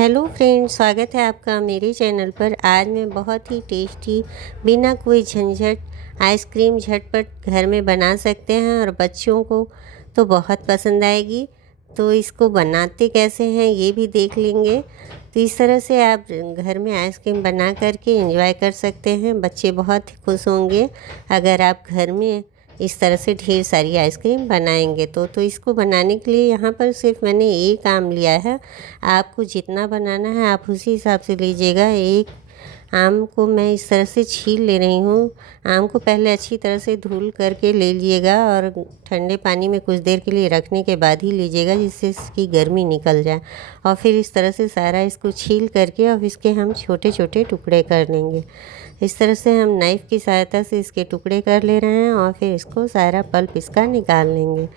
Hello friends, स्वागत है आपका मेरे चैनल पर। आज मैं बहुत ही टेस्टी बिना कोई झंझट आइसक्रीम झटपट घर में बना सकते हैं और बच्चों को तो बहुत पसंद आएगी। तो इसको बनाते कैसे हैं ये भी देख लेंगे। तो इस तरह से आप घर में आइसक्रीम बना करके एंजॉय कर सकते हैं। बच्चे बहुत खुश होंगे अगर आप घर में इस तरह से ढेर सारी आइसक्रीम बनाएंगे तो इसको बनाने के लिए यहाँ पर सिर्फ मैंने एक आम लिया है। आपको जितना बनाना है आप उसी हिसाब से लीजिएगा। एक आम को मैं इस तरह से छील ले रही हूँ। आम को पहले अच्छी तरह से धुल करके ले लीजिएगा और ठंडे पानी में कुछ देर के लिए रखने के बाद ही लीजिएगा, जिससे इसकी गर्मी निकल जाए। और फिर इस तरह से सारा इसको छील करके और इसके हम छोटे छोटे टुकड़े कर लेंगे। इस तरह से हम नाइफ़ की सहायता से इसके टुकड़े कर ले रहे हैं और फिर इसको सारा पल्प इसका निकाल लेंगे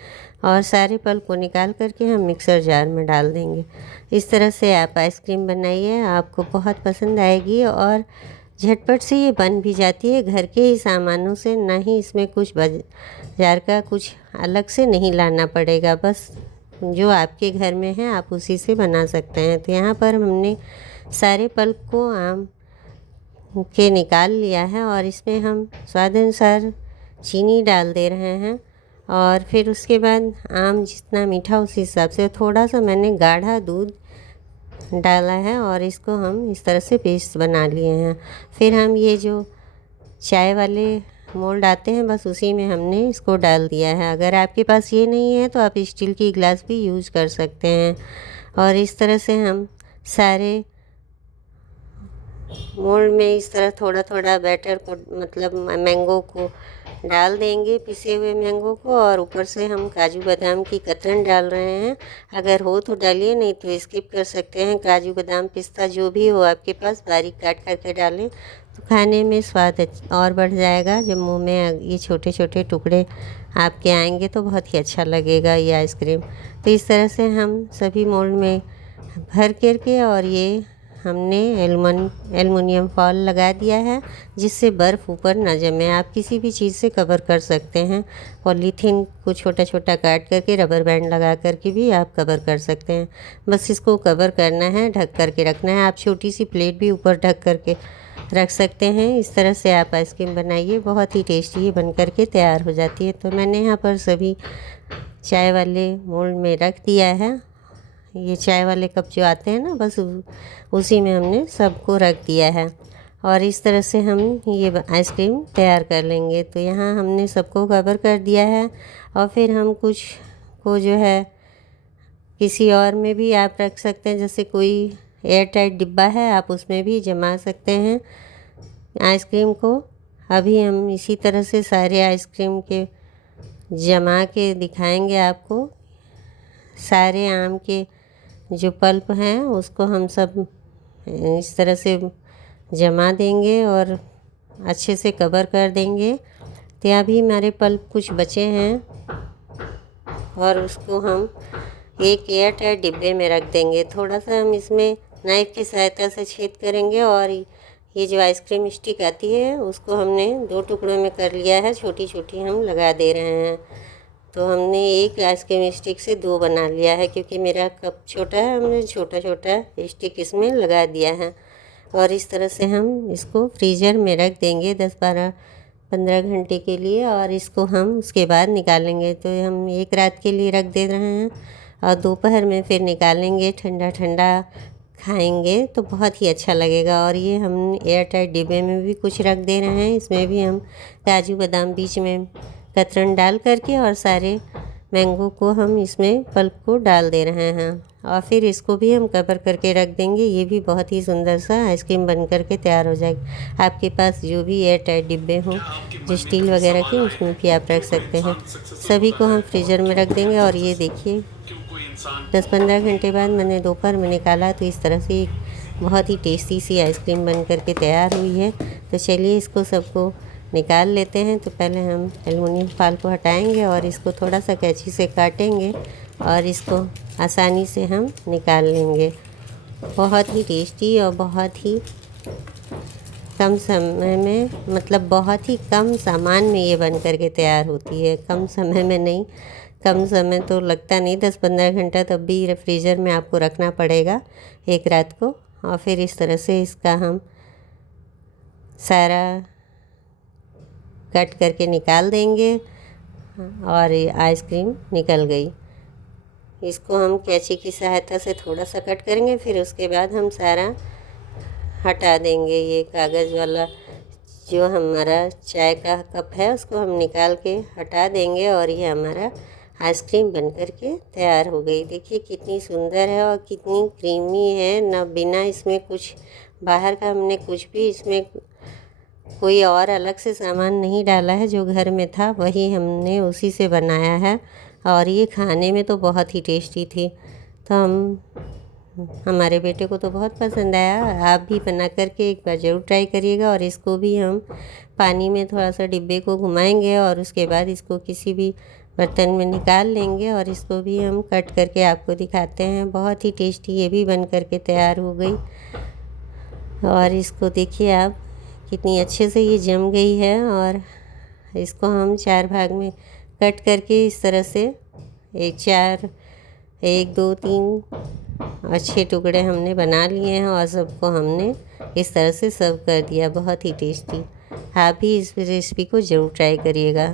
और सारे पल्प को निकाल करके हम मिक्सर जार में डाल देंगे। इस तरह से आप आइसक्रीम बनाइए, आपको बहुत पसंद आएगी और झटपट से ये बन भी जाती है घर के ही सामानों से। ना ही इसमें कुछ बाजार का कुछ अलग से नहीं लाना पड़ेगा, बस जो आपके घर में है आप उसी से बना सकते हैं। तो यहाँ पर हमने सारे पल्प को आम के निकाल लिया है और इसमें हम स्वाद अनुसार चीनी डाल दे रहे हैं और फिर उसके बाद आम जितना मीठा उस हिसाब से थोड़ा सा मैंने गाढ़ा दूध डाला है और इसको हम इस तरह से पेस्ट बना लिए हैं। फिर हम ये जो चाय वाले मोल्ड आते हैं बस उसी में हमने इसको डाल दिया है। अगर आपके पास ये नहीं है तो आप स्टील की गिलास भी यूज़ कर सकते हैं। और इस तरह से हम सारे मोल्ड में इस तरह थोड़ा थोड़ा बैटर को मतलब मैंगो को डाल देंगे, पिसे हुए मैंगो को, और ऊपर से हम काजू बादाम की कतरन डाल रहे हैं। अगर हो तो डालिए, नहीं तो स्किप कर सकते हैं। काजू बादाम पिस्ता जो भी हो आपके पास बारीक काट करके डालें तो खाने में स्वाद और बढ़ जाएगा। जब मुंह में ये छोटे छोटे टुकड़े आपके आएंगे तो बहुत ही अच्छा लगेगा ये आइसक्रीम। तो इस तरह से हम सभी मोल्ड में भर करके और ये हमने एल्युमिनियम फॉयल लगा दिया है जिससे बर्फ़ ऊपर ना जमे। आप किसी भी चीज़ से कवर कर सकते हैं। पॉलीथीन को छोटा छोटा काट करके रबर बैंड लगा करके भी आप कवर कर सकते हैं। बस इसको कवर करना है, ढक करके रखना है। आप छोटी सी प्लेट भी ऊपर ढक करके रख सकते हैं। इस तरह से आप आइसक्रीम बनाइए, बहुत ही टेस्टी बन करके तैयार हो जाती है। तो मैंने यहाँ पर सभी चाय वाले मोल्ड में रख दिया है। ये चाय वाले कप जो आते हैं ना, बस उसी में हमने सबको रख दिया है और इस तरह से हम ये आइसक्रीम तैयार कर लेंगे। तो यहाँ हमने सबको कवर कर दिया है और फिर हम कुछ को जो है किसी और में भी आप रख सकते हैं। जैसे कोई एयर टाइट डिब्बा है आप उसमें भी जमा सकते हैं आइसक्रीम को। अभी हम इसी तरह से सारे आइसक्रीम के जमा के दिखाएंगे आपको। सारे आम के जो पल्प हैं उसको हम सब इस तरह से जमा देंगे और अच्छे से कवर कर देंगे। तो अभी हमारे पल्प कुछ बचे हैं और उसको हम एक एयर टाइट डिब्बे में रख देंगे। थोड़ा सा हम इसमें नाइफ़ की सहायता से छेद करेंगे और ये जो आइसक्रीम स्टिक आती है उसको हमने 2 टुकड़ों में कर लिया है। छोटी छोटी हम लगा दे रहे हैं। तो हमने एक आइसक्रीम स्टिक से 2 बना लिया है, क्योंकि मेरा कप छोटा है। हमने छोटा छोटा स्टिक इसमें लगा दिया है और इस तरह से हम इसको फ्रीज़र में रख देंगे 10-12-15 घंटे के लिए और इसको हम उसके बाद निकालेंगे। तो हम एक रात के लिए रख दे रहे हैं और दोपहर में फिर निकालेंगे, ठंडा ठंडा खाएंगे तो बहुत ही अच्छा लगेगा। और ये हम एयर टाइट डिब्बे में भी कुछ रख दे रहे हैं। इसमें भी हम काजू बादाम बीच में कतरन डाल करके और सारे मैंगो को हम इसमें पल्प को डाल दे रहे हैं और फिर इसको भी हम कवर करके रख देंगे। ये भी बहुत ही सुंदर सा आइसक्रीम बन करके तैयार हो जाएगी। आपके पास जो भी एयर टाइट डिब्बे हों जो स्टील वगैरह के, उसमें भी आप रख सकते हैं। सभी को हम फ्रीज़र में रख देंगे और ये देखिए 10-15 घंटे बाद मैंने दोपहर में निकाला तो इस तरह से बहुत ही टेस्टी सी आइसक्रीम बन करके तैयार हुई है। तो चलिए इसको सबको निकाल लेते हैं। तो पहले हम एल्युमिनियम फॉयल को हटाएंगे और इसको थोड़ा सा कैंची से काटेंगे और इसको आसानी से हम निकाल लेंगे। बहुत ही टेस्टी और बहुत ही कम समय में, मतलब बहुत ही कम सामान में ये बन करके तैयार होती है, कम समय में नहीं। कम समय तो लगता नहीं, 10-15 घंटा तब भी रेफ्रिजर में आपको रखना पड़ेगा एक रात को। और फिर इस तरह से इसका हम सारा कट करके निकाल देंगे और ये आइसक्रीम निकल गई। इसको हम कैंची की सहायता से थोड़ा सा कट करेंगे, फिर उसके बाद हम सारा हटा देंगे। ये कागज़ वाला जो हमारा चाय का कप है उसको हम निकाल के हटा देंगे और ये हमारा आइसक्रीम बन कर के तैयार हो गई। देखिए कितनी सुंदर है और कितनी क्रीमी है, ना बिना इसमें कुछ बाहर का हमने कुछ भी इसमें कोई और अलग से सामान नहीं डाला है। जो घर में था वही हमने उसी से बनाया है और ये खाने में तो बहुत ही टेस्टी थी। तो हमारे बेटे को तो बहुत पसंद आया। आप भी बना करके एक बार ज़रूर ट्राई करिएगा। और इसको भी हम पानी में थोड़ा सा डिब्बे को घुमाएंगे और उसके बाद इसको किसी भी बर्तन में निकाल लेंगे और इसको भी हम कट करके आपको दिखाते हैं। बहुत ही टेस्टी ये भी बन करके तैयार हो गई। और इसको देखिए आप कितनी अच्छे से ये जम गई है। और इसको हम 4 भाग में कट करके इस तरह से 1 2 3 और 6 टुकड़े हमने बना लिए हैं और सबको हमने इस तरह से सर्व कर दिया। बहुत ही टेस्टी। आप भी इस रेसिपी को ज़रूर ट्राई करिएगा।